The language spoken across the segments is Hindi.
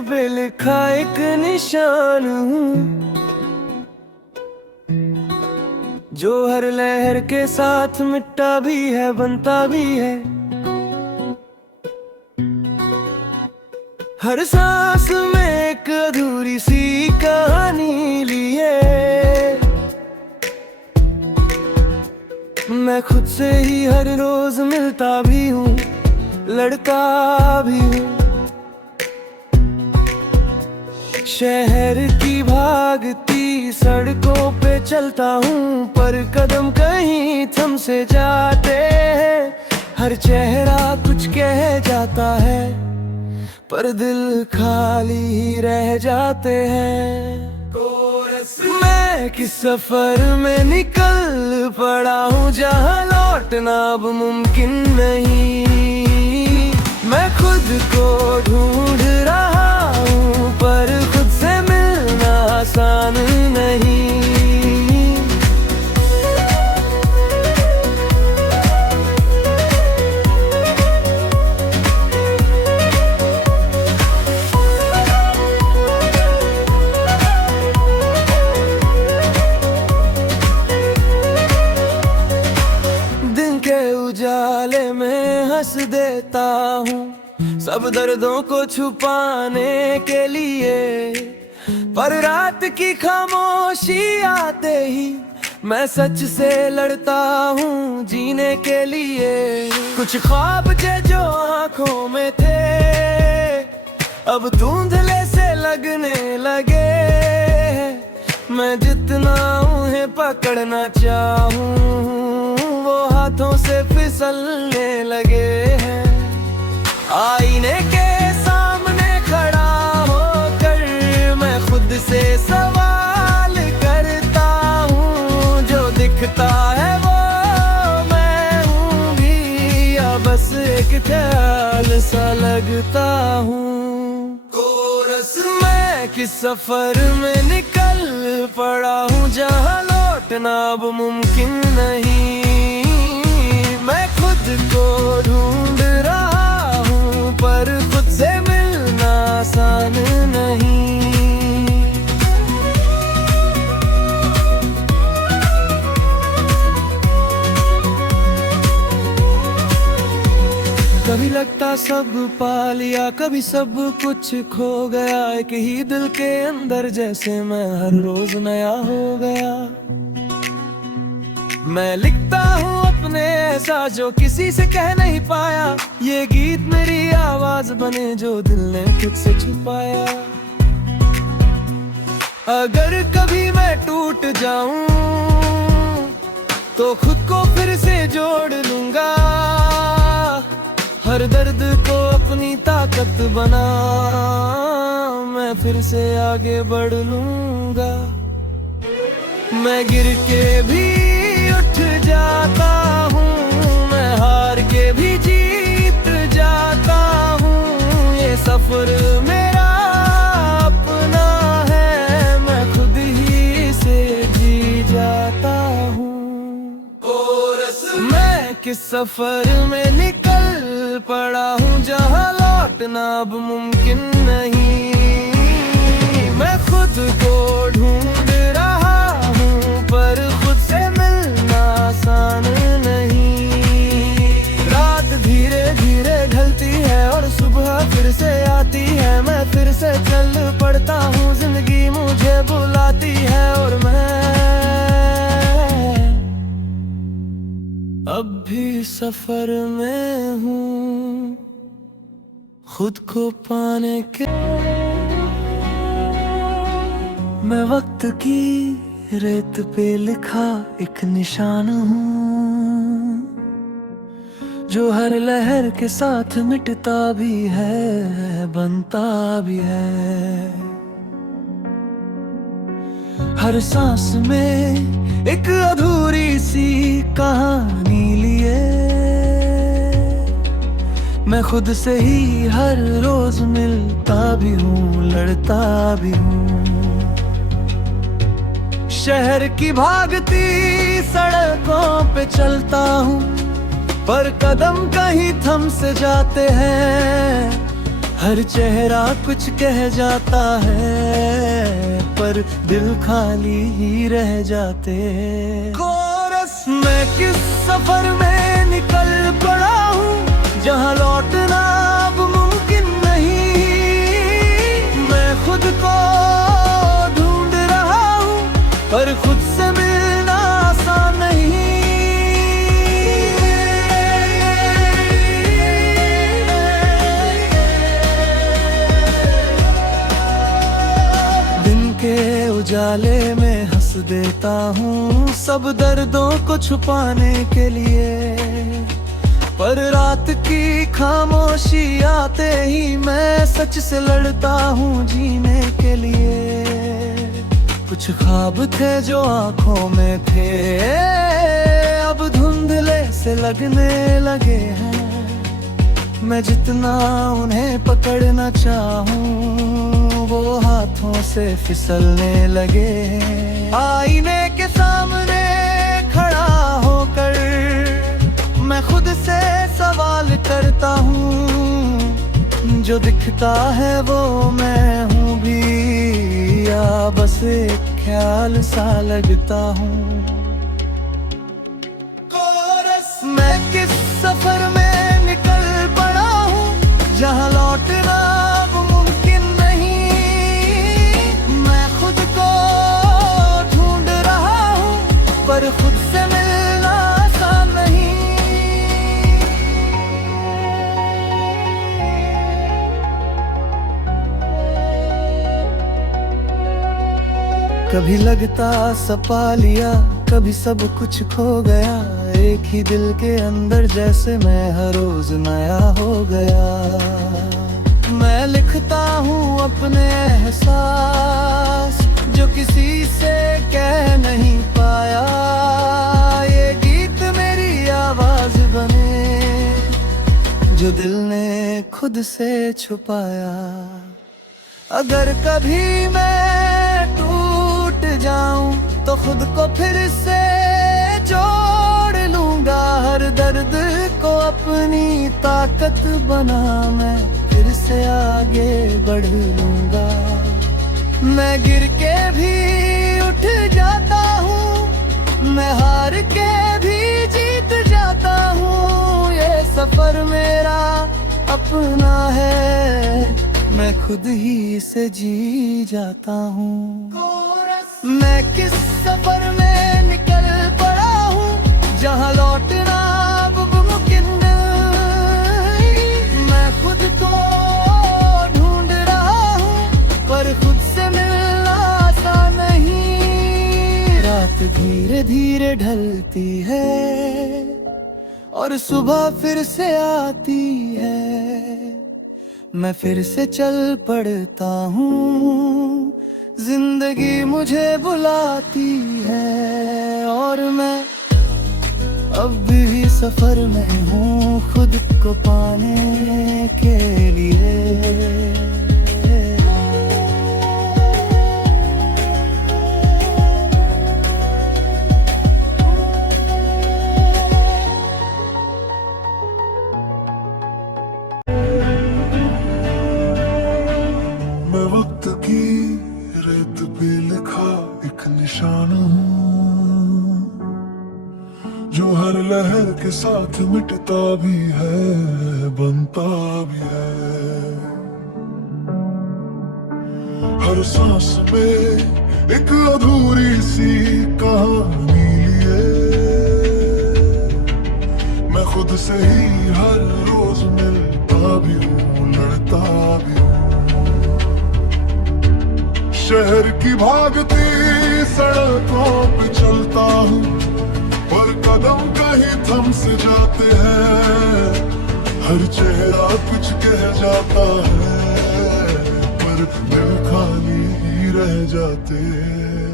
पे लिखा एक निशान हूँ, जो हर लहर के साथ मिटता भी है, बनता भी है। हर सांस में एक अधूरी सी कहानी लिए, मैं खुद से ही हर रोज मिलता भी हूँ, लड़ता भी हूँ। शहर की भागती सड़कों पे चलता हूँ, पर कदम कहीं थम से जाते हैं। हर चेहरा कुछ कह जाता है, पर दिल खाली ही रह जाते हैं। मैं किस सफर में निकल पड़ा हूँ, जहाँ लौटना अब मुमकिन नहीं। मैं खुद को ढूंढ रहा हूँ, पर खुद से मिलना आसान नहीं। उजाले में हंस देता हूँ, सब दर्दों को छुपाने के लिए। पर रात की खामोशी आते ही मैं सच से लड़ता हूँ, जीने के लिए। कुछ ख्वाब जो आँखों में थे, अब धुंधले से लगने लगे। मैं जितना उन्हें पकड़ना चाहूँ, वो हाथों से फिसलने लगे हैं। आईने के सामने खड़ा होकर मैं खुद से सवाल करता हूँ, जो दिखता है वो मैं हूँ भी, या बस एक ख्याल सा लगता हूँ। मैं किस सफर में निकल पड़ा हूँ, जहाँ लौटना अब मुमकिन नहीं। मैं खुद को ढूंढ रहा हूँ, पर खुद से मिलना आसान नहीं। कभी लगता सब पा लिया, कभी सब कुछ खो गया। एक ही दिल के अंदर जैसे मैं हर रोज नया हो गया। मैं लिखता हूँ अपने ऐसा जो किसी से कह नहीं पाया, ये गीत मेरी आवाज बने जो दिल ने खुद से छुपाया। अगर कभी मैं टूट जाऊं तो खुद को फिर से जोड़ लूंगा, हर दर्द को अपनी ताकत बना मैं फिर से आगे बढ़ लूंगा। मैं गिर के भी उठ जाता हूँ, मैं हार के भी जीत जाता हूँ। ये सफर मेरा अपना है, मैं खुद ही से जी जाता हूँ। मैं किस सफर में निकल पड़ा हूँ, जहाँ लौटना अब मुमकिन नहीं। मैं खुद को ढूंढ रहा हूँ, पर खुद से मिलना आसान नहीं। रात धीरे धीरे ढलती है और सुबह फिर से आती है। मैं फिर से चल पड़ता हूँ, जिंदगी मुझे बुलाती है और मैं अब भी सफर में हूँ, खुद को पाने के। मैं वक्त की रेत पे लिखा एक निशान हूँ, जो हर लहर के साथ मिटता भी है, बनता भी है। हर सांस में एक अधूरी सी कहानी लिए, मैं खुद से ही हर रोज मिलता भी हूँ, लड़ता भी हूँ। शहर की भागती सड़कों पे चलता हूँ, पर कदम कहीं थम से जाते हैं। हर चेहरा कुछ कह जाता है, पर दिल खाली ही रह जाते। कोरस मैं किस सफर में निकल पड़ा हूँ, जहाँ लौटना अब मुमकिन नहीं। मैं खुद को ढूंढ रहा हूँ, पर खुद से मिलना आसान नहीं। दिन के उजाले में हंस देता हूँ, सब दर्दों को छुपाने के लिए। पर रात की खामोशी आते ही मैं सच से लड़ता हूँ जीने के लिए। कुछ ख्वाब थे जो आंखों में थे, अब धुंधले से लगने लगे हैं। मैं जितना उन्हें पकड़ना चाहूँ, वो हाथों से फिसलने लगे हैं। आईने के सामने खड़ा होकर मैं खुद से सवाल करता हूँ, जो दिखता है वो मैं हूँ भी, या बस एक ख्याल सा लगता हूँ। कोरस मैं किस सफर में निकल पड़ा हूँ, जहाँ लौटना अब मुमकिन नहीं। मैं खुद को ढूंढ रहा हूँ, पर खुद से मिलना आसान नहीं। कभी लगता सपा लिया, कभी सब कुछ खो गया। एक ही दिल के अंदर जैसे मैं हर रोज नया हो गया। मैं लिखता हूँ अपने एहसास, जो किसी से कह नहीं पाया। ये गीत मेरी आवाज बने, जो दिल ने खुद से छुपाया। अगर कभी मैं टूट जाऊं, तो खुद को फिर से जोड़ लूंगा। हर दर्द को अपनी ताकत बना मैं फिर से आगे बढ़ लूंगा। मैं गिर के भी उठ जाता हूँ, मैं हार के भी जीत जाता हूँ। ये सफर मेरा अपना है, मैं खुद ही से जी जाता हूँ। मैं किस सफर में निकल पड़ा हूँ, जहाँ लौटना अब मुमकिन नहीं। मैं खुद को ढूंढ रहा हूँ, पर खुद से मिलना आसान नहीं। रात धीरे धीरे ढलती है और सुबह फिर से आती है। मैं फिर से चल पड़ता हूँ, जिंदगी मुझे बुलाती है। और मैं अब भी सफर में हूँ, खुद को पाने के लिए। मैं वक्त की रेत पे लिखा एक निशान हूँ, जो हर लहर के साथ मिटता भी है, बनता भी है। हर सांस में एक अधूरी सी कहानी लिए, मैं खुद से ही हर रोज मिलता भी हूँ, लड़ता भी हूँ। शहर की भागती सड़कों पे चलता हूँ, पर कदम कहीं थम से जाते हैं। हर चेहरा कुछ कह जाता है, पर दिल खाली ही रह जाते।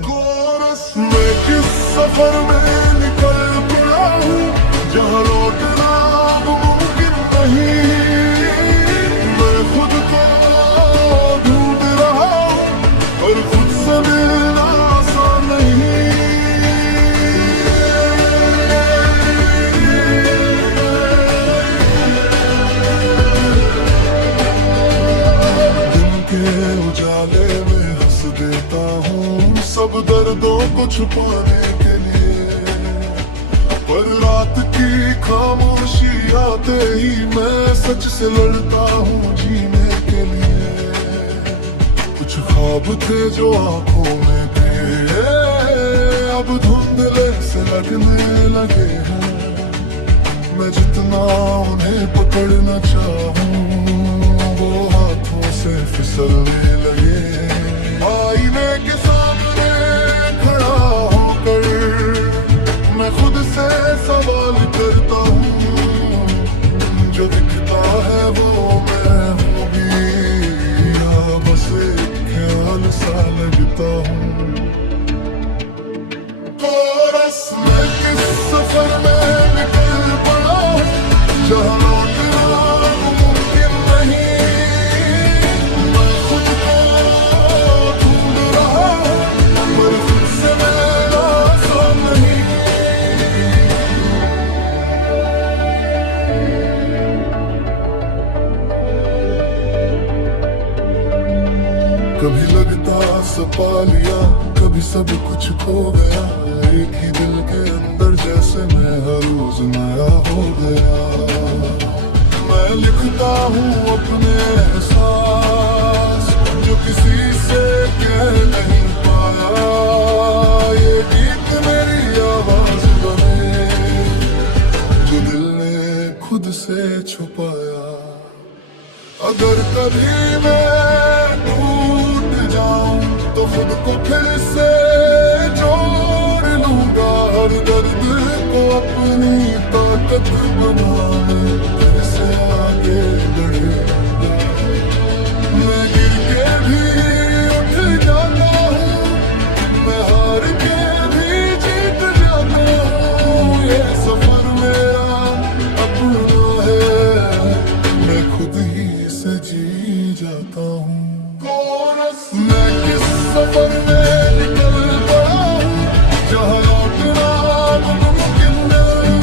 कोरस मैं किस सफर में निकल पड़ा हूँ, जहाँ लौटना अब मुमकिन नहीं। मैं खुद को ढूंढ रहा हूँ, और खुद से मिलना आसान नहीं। को छुपाने के लिए। पर रात की खामोशी आते ही मैं सच से लड़ता हूँ जीने के लिए। कुछ ख्वाब थे जो आंखों में थे, अब धुंधले से लगने लगे हैं। मैं जितना उन्हें पकड़ना चाहूं, वो हाथों से फिसलने लगे। आईने के सामने खड़ा होकर मैं खुद से सवाल करता हूँ, जो दिखता है वो मैं हूँ भी, या बस एक ख्याल सा लगता हूँ। कोरस में किस सफर में निकल पड़ा, जहाँ लौटना मुमकिन नहीं। मैं खुद को ढूंढ रहा पर खुद से मिलना आसान नहीं। कभी लगता सपा लिया, कभी सब कुछ खो गया। एक ही दिल के अंदर जैसे मैं हर रोज नया हो गया। मैं लिखता हूँ अपने एहसास, जो किसी से कह नहीं पाया। ये गीत मेरी आवाज बने, जो दिल ने खुद से छुपाया। अगर कभी मैं टूट जाऊं तो खुद को फिर से जोड़ लूंगा। हर दर्द को अपनी ताकत बनाने फिर से आगे बढ़ूंगा। मैं गिर के भी उठ जाता हूँ, मैं हार के भी जीत जाता हूँ। ये सफर मेरा अपना है, मैं खुद ही से जी जाता हूँ। मैं किस सफर में निकल पड़ा हूँ, जहाँ लौटना मुमकिन नहीं।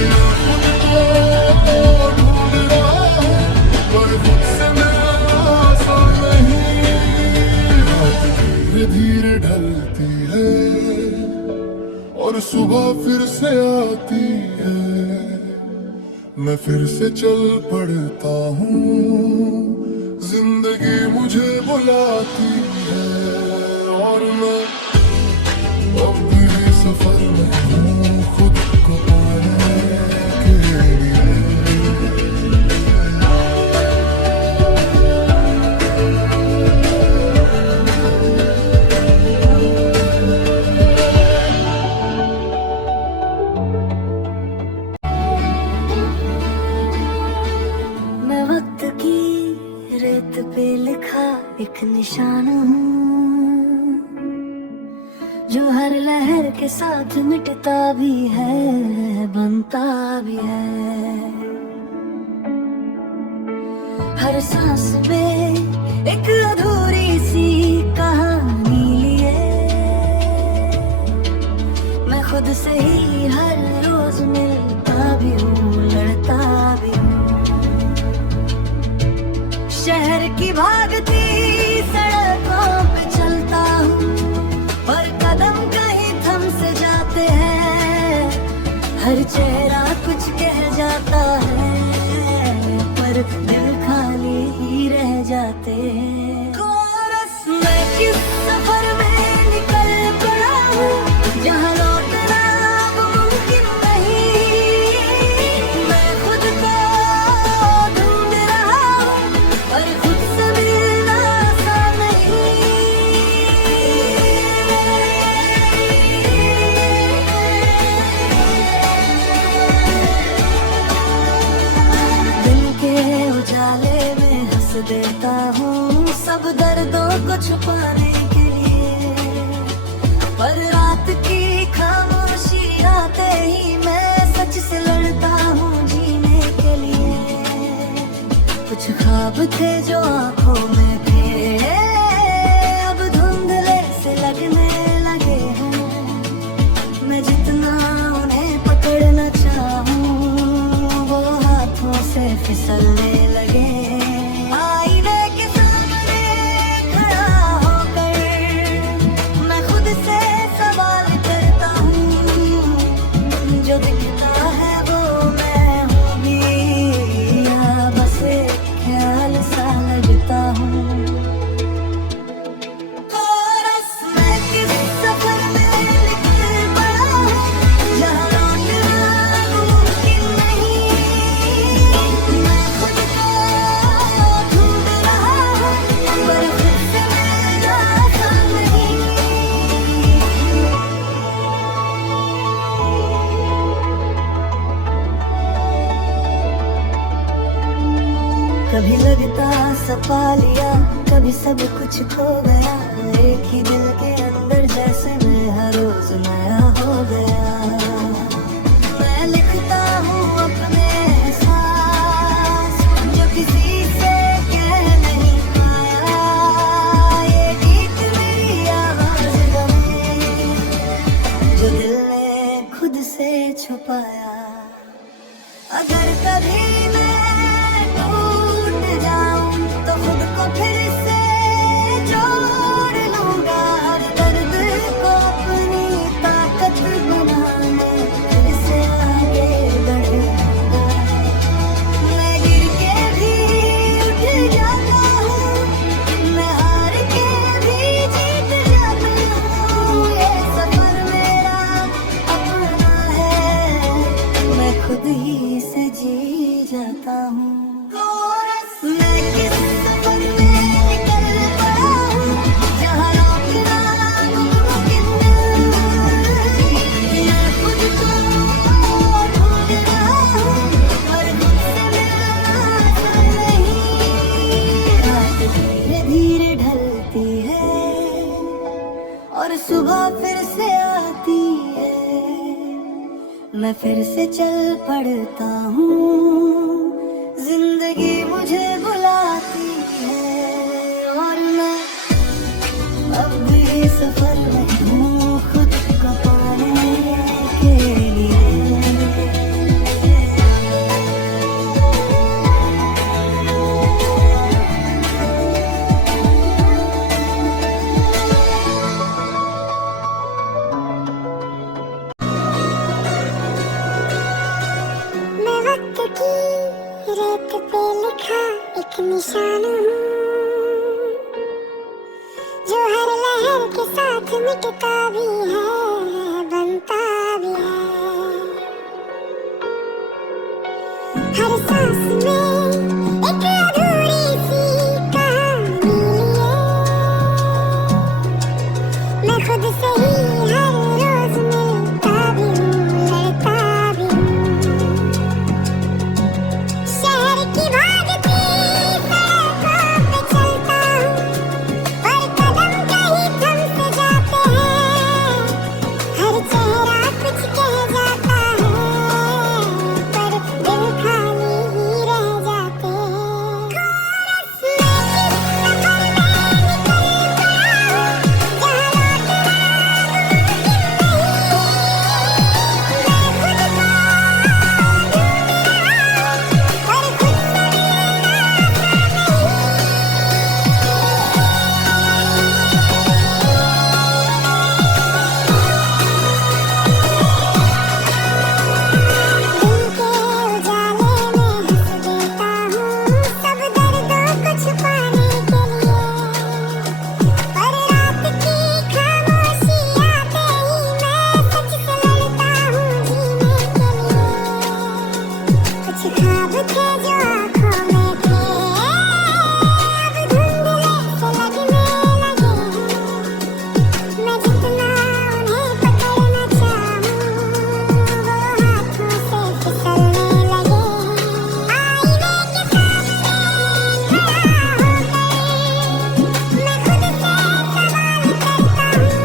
मैं खुद को ढूंढ रहा हूँ पर खुद से मिलना आसान नहीं। रात धीरे धीरे ढलती है और सुबह फिर से आती है। मैं फिर से चल पड़ता हूँ, जिंदगी मुझे बुलाती है। और मैं अब भी सफर में हूँ खुद को पाने के लिए। मैं वक्त की रेत पे लिखा एक निशान हूँ, जो हर लहर के साथ मिटता भी है, बनता भी है। हर सांस में एक अधूरी सी कहानी लिए, मैं खुद से ही हर रोज मिलता भी हूँ, लड़ता भी हूँ। शहर की भागती सड़कों पे चलता हूँ, पर कदम कहीं थम से जाते हैं। हर चेहरा कुछ कह जाता है, पर दिल खाली ही रह जाते हैं। कोरस मैं किस सफर में निकल पड़ा हूँ, जहाँ लौटना मुमकिन नहीं। मैं खुद को ढूंढ रहा हूँ पर खुद से मिलना आसान नहीं। दिल के उजाले में हंस देता हूँ, सब दर्दों को छुपाने के लिए। पर रात की खामोशी आते ही मैं सच से लड़ता हूँ जीने के लिए। कुछ ख्वाब थे जो आंखों में थे, अब धुंधले से लगने लगे हैं। मैं जितना उन्हें पकड़ना चाहूँ, वो हाथों से फिसलने लगे। आईने के सामने खड़ा होकर मैं खुद से कभी लगता सपा लिया, कभी सब कुछ खो गया। एक ही दिल के अंदर जैसे मैं हर रोज नया हो गया। मैं लिखता हूँ अपने एहसास जो किसी से कह नहीं पाया। ये गीत मेरी आवाज बने जो दिल ने खुद से छुपाया। अगर कभी मैं टूट जाऊं तो खुद को फिर से जोड़ लूंगा। हर दर्द को अपनी ताकत बनाने फिर से आगे बढ़ूंगा। मैं गिर के भी उठ जाता हूँ, मैं हार के भी जीत जाता हूँ। ये सफर मेरा अपना है, मैं खुद ही से जी जाता हूँ। मैं किस सफर में निकल पड़ा हूँ, जहाँ रोकना मुमकिन नहीं। मैं खुद को ढूंढ रहा हूँ, पर मुझसे मिलना आसान नहीं। रात धीरे धीरे ढलती है और सुबह फिर से आती है। मैं फिर से चल पड़ता हूँ, जिंदगी मुझे बुलाती है। और मैं अब भी सफर में हूँ खुद को पाने के लिए। मैं वक्त की रेत पे लिखा एक निशान हूँ, जो हर लहर के साथ मिटता भी है, बनता भी है। हर सांस में एक अधूरी सी कहानी लिए, मैं खुद से ही हर रोज मिलता भी हूँ, लड़ता भी हूँ। शहर की भागती सड़कों पे चलता हूँ, पर कदम कहीं थम से जाते हैं। हर चेहरा कुछ कह जाता है, पर दिल खाली ही रह जाते हैं। मैं किस सफर में निकल पड़ा हूँ, जहाँ लौटना मुमकिन नहीं। मैं खुद को ढूंढ रहा हूँ, पर खुद से दिल के उजाले में हंस देता हूँ, सब दर्दों को छुपाने के लिए। पर रात की खामोशी आते ही मैं सच से लड़ता हूँ जीने के लिए। कुछ ख्वाब थे जो आँखों में थे, अब धुंधले से लगने लगे हैं। मैं जितना उन्हें पकड़ना चाहूँ, वो हाथों से फिसलने लगे हैं। आईने के सामने खड़ा होकर मैं खुद से सवाल करता हूँ,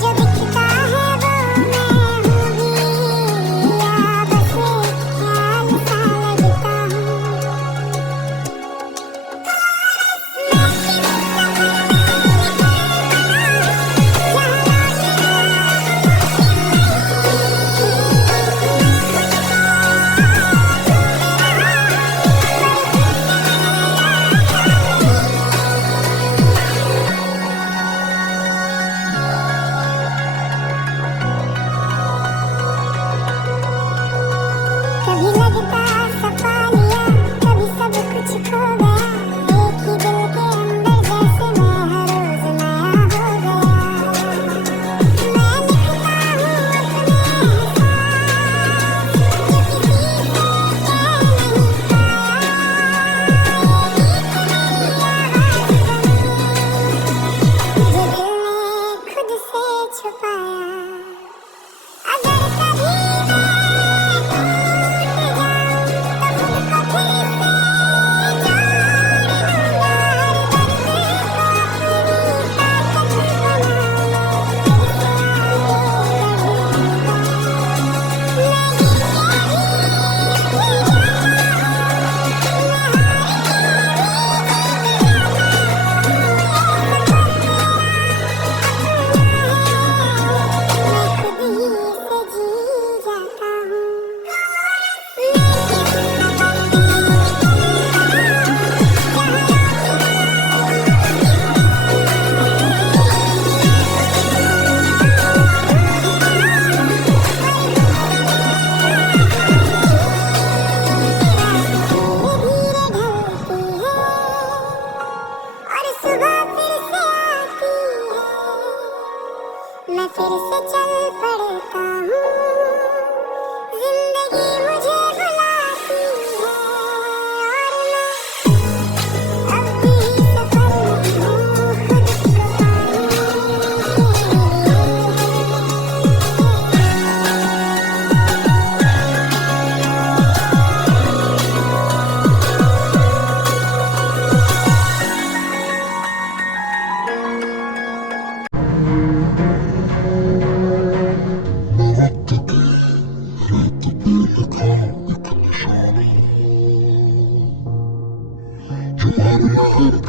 जो दिखता है वो मैं हूँ भी, या बस एक ख्याल सा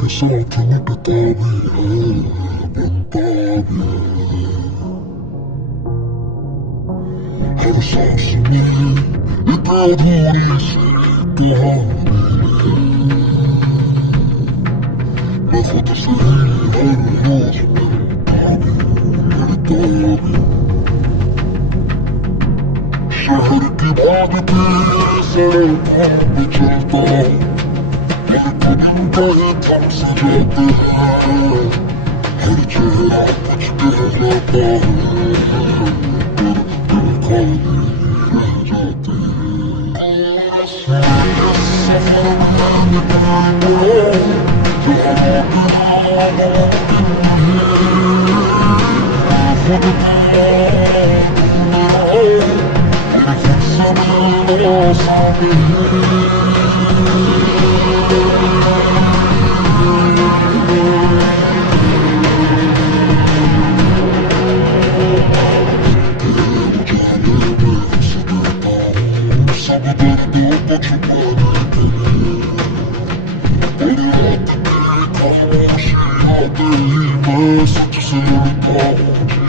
के साथ मिटता भी है, बनता भी है। हर सांस में एक अधूरी सी कहानी है। मैं खुद से ही हर रोज मिलता भी। शहर की भागती सड़कों पे चलता हूँ, कदम कहीं थम से जाते हैं। हर चेहरा कुछ कहलाता है, दिल खाली रह जाते हैं। सफर में निकल पड़ो, जो हवा सब दर्दों को छुपाने के लिए बड़ी रात की खामोशी आते ही मैं सच से लड़ता हूँ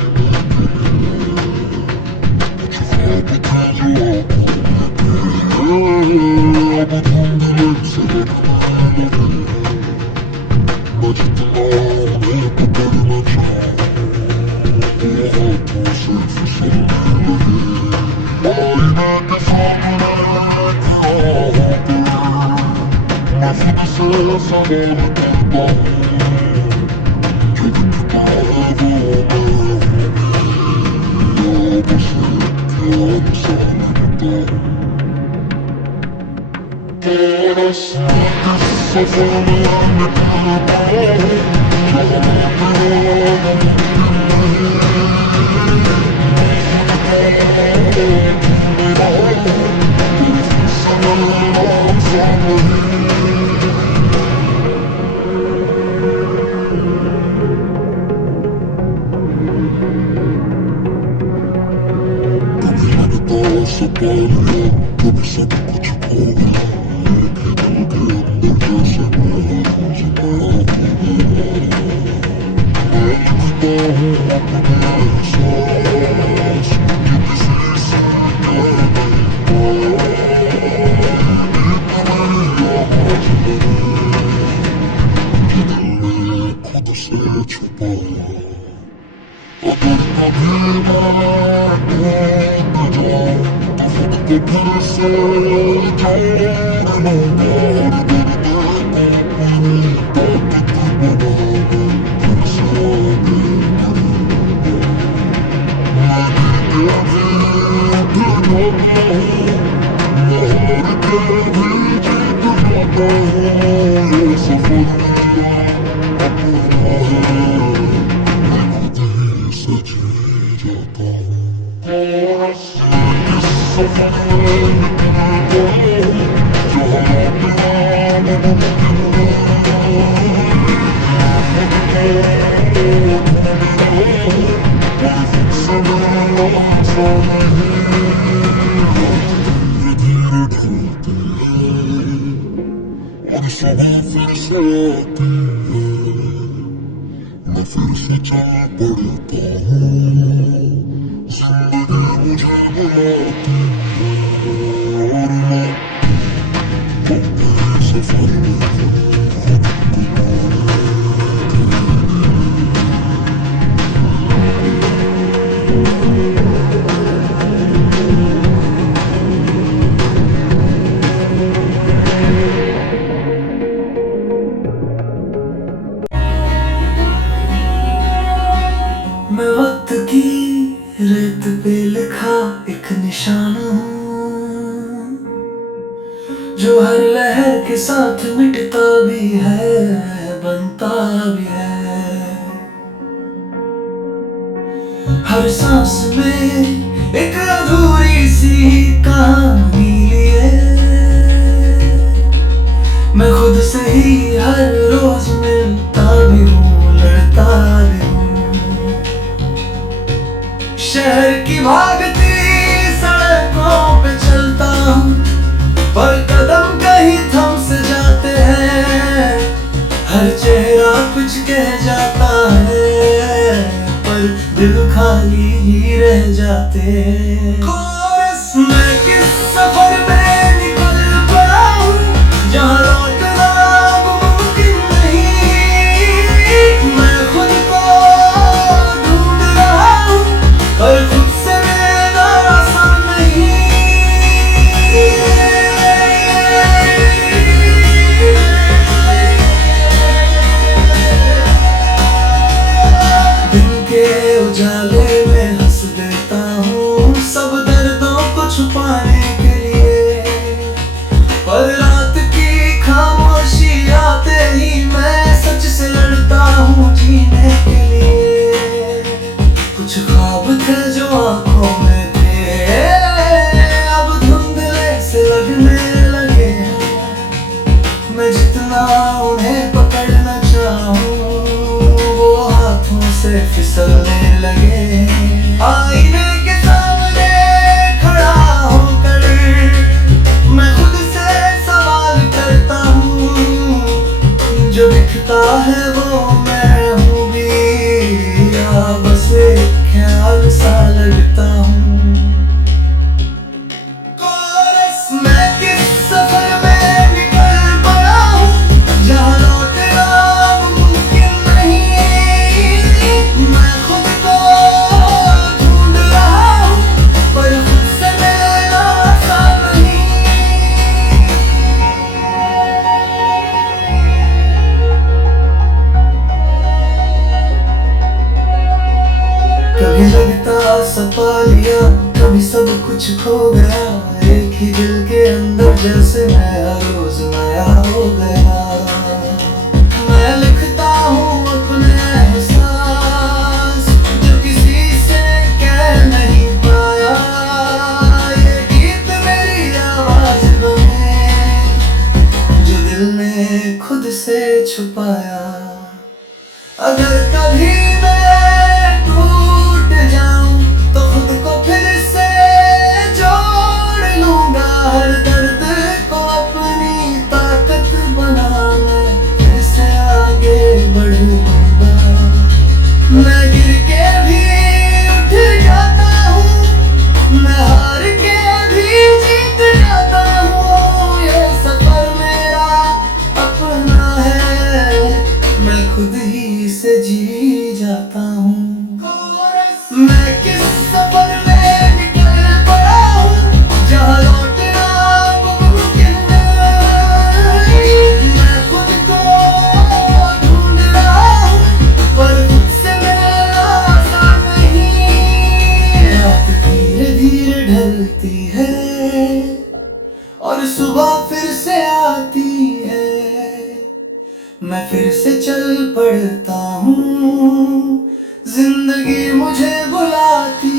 जीने के लिए। कुछ ख्वाब थे जो अब धुंधले से लटकने लगे। मैं जितना उन्हें पकड़ना चाहूँ, वो हाथों से फिसलने लगे। आईने के सामने मैं खुद से सवाल करता हूँ, जो दिखता है वो मैं हूँ, या बस ख्याल सा लगता हूँ। सफर में निकल पड़ो, कभी लगता सब लिया, कभी सब कुछ खो गया। दिल के अंदर जैसे मैं छिपाया मैं लिखता हूँ अपने एहसास, जो किसी से कह नहीं पाया। एक मेरी आवाज़ जो दिल ने खुद से छुपाया। अगर कभी मैं टूट जाऊं तो खुद को फिर से जोड़ लूंगा। हर दर्द को अपनी ताकत बनाऊंगा, फिर से आगे बढ़ूंगा। मैं गिर के भी उठ जाता हूँ, मैं हार के भी जीत जाता हूँ। ये सफर मेरा अपना है, सच जाता हूँ। इस सफर में निकल पड़ो, जो हवा मुमकिन धीरे ढलते हैं और सुबह फिर से आती है। मैं फिर से चल पड़ता हूँ, जिंदगी मुझे बुलाती है। और मैं अपने सफर में खुद को मैं वक्त की रेत पे लिखा एक निशान हूँ, जो हर लहर के साथ मिटता भी है, बनता भी है। हर सांस में एक अधूरी सी कहानी लिए मैं खुद से ही हर रोज मिलता भी हूँ, लड़ता भी हूँ। शहर की भागती सड़कों पे चलता हूँ, पर कदम कहीं थम से जाते हैं। हर जाते हैं। मैं किस सफर में निकल पड़ा हूँ जहाँ लौटना अब मुमकिन नहीं। मैं खुद को ढूंढ रहा हूँ पर खुद से मिलना आसान नहीं। दिन के उजाले में हंस देता हूँ सब दर्दों को छुपाने के लिए, पर रात की खामोशी आते ही मैं सच से लड़ता हूँ जीने के लिए। कुछ ख्वाब थे जो आंखों में थे अब धुंधले से लगने लगे। मैं जितना उन्हें पकड़ना चाहूँ वो हाथों से फिसलने लगे। आईने के सामने खड़ा होकर मैं खुद से सवाल करता हूँ जो दिखता है वो मैं हूँ भी या बस एक ख्याल सा लगता हूँ। मैं किस सफर में निकल पड़ा हूँ जहाँ लौटना अब मुमकिन नहीं। मैं खुद को ढूंढ रहा हूँ पर खुद से मिलना आसान नहीं। कभी लगता सपा लिया कभी सब कुछ खो गया। एक ही दिल के अंदर जैसे मैं हर रोज नया हो गया। मैं लिखता हूँ अपने एहसास जो किसी से कह नहीं पाया। ये गीत मेरी आवाज बने जो दिल ने खुद से छुपाया। अगर कभी मैं टूट जाऊं तो खुद को फिर से जोड़ लूंगा। हर दर्द को अपनी ताकत बना मैं फिर से आगे बढ़ूंगा। मैं गिर के भी उठ जाता हूँ, मैं हार के भी जीत जाता हूँ। ये सफर मेरा अपना है मैं खुद ही से जी जाता हूँ। मैं किस सफर में निकल पड़ा हूँ जहाँ लौटना अब मुमकिन नहीं। मैं खुद को ढूंढ रहा हूँ पर खुद से मिलना आसान नहीं। रात धीरे धीरे ढलती है और सुबह फिर से आती है। मैं फिर से चल पड़ता हूँ जिंदगी मुझे बुलाती